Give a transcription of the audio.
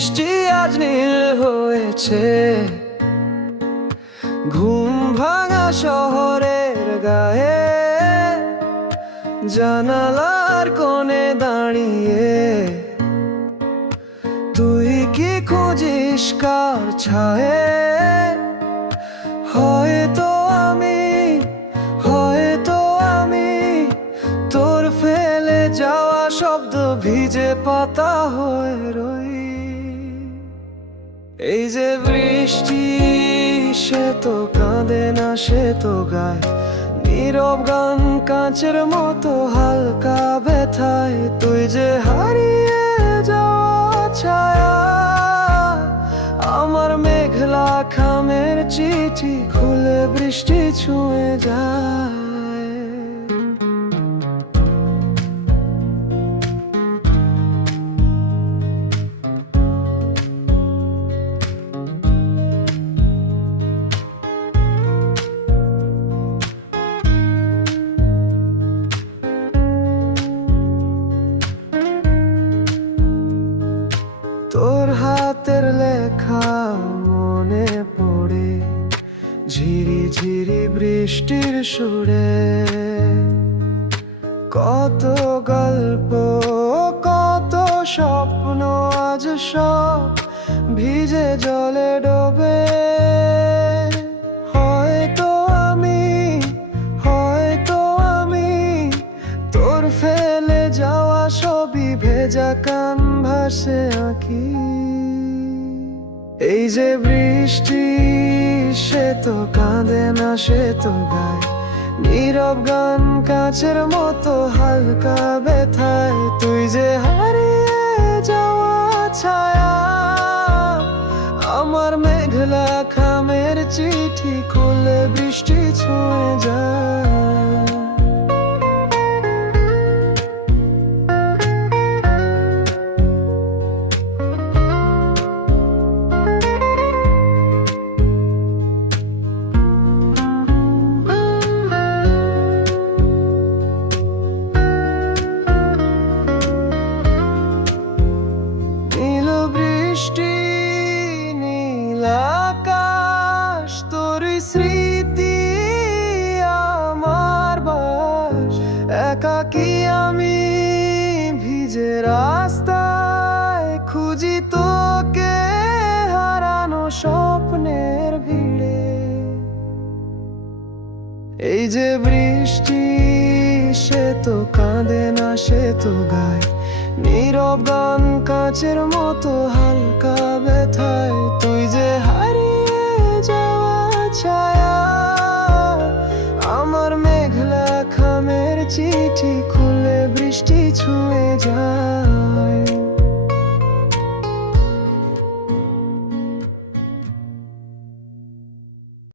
বৃষ্টি আজ নীল হয়েছে, ঘুম ভাঙা শহরের গায়ে, জানালার কোণে দাঁড়িয়ে তুই কি খুঁজিস কার ছায়ে? হয়তো আমি তোর ফেলে যাওয়া শব্দ ভিজে পাতা হয়ে রই। এই যে বৃষ্টি, সে তো কাঁদে না, সে তো গায় নীরব গান কাঁচের মতো হালকা ব্যথায়। তুই যে হারিয়ে যাওয়া ছায়া, আমার মেঘলা খামের চিঠি খুলে বৃষ্টি ছুঁয়ে যায়। তোর হাতের লেখা মনে পড়ে ঝিরি ঝিরি বৃষ্টির সুরে, কত গল্প কত স্বপ্ন আজ সব ভিজে জলে ডোবে। হয়তো আমি তোর ফেলে যাওয়া ছবি ভেজা ক্যানভাসে আঁকি। এই যে বৃষ্টি, সে তো কাঁদে না, সে তো গায় নীরব গান কাঁচের মতো হালকা ব্যথায়। তুই যে হারিয়ে যাওয়া ছায়া, আমার মেঘলা খামের চিঠি খুলে বৃষ্টি ছুঁয়ে যায়। বৃষ্টি, নীল আকাশ, তোর স্মৃতি আমার বাস। একাকী আমি ভিজে রাস্তায় খুঁজি তোকে হারানো স্বপ্নের ভিড়ে। এই যে বৃষ্টি, সে তো কাঁদে না, সে তো গায় নীরব গান কাঁচের মতো হালকা ব্যথায়। তুই যে হারিয়ে যাওয়া ছায়া, আমার মেঘলা খামের চিঠি খুলে বৃষ্টি ছুঁয়ে যায়।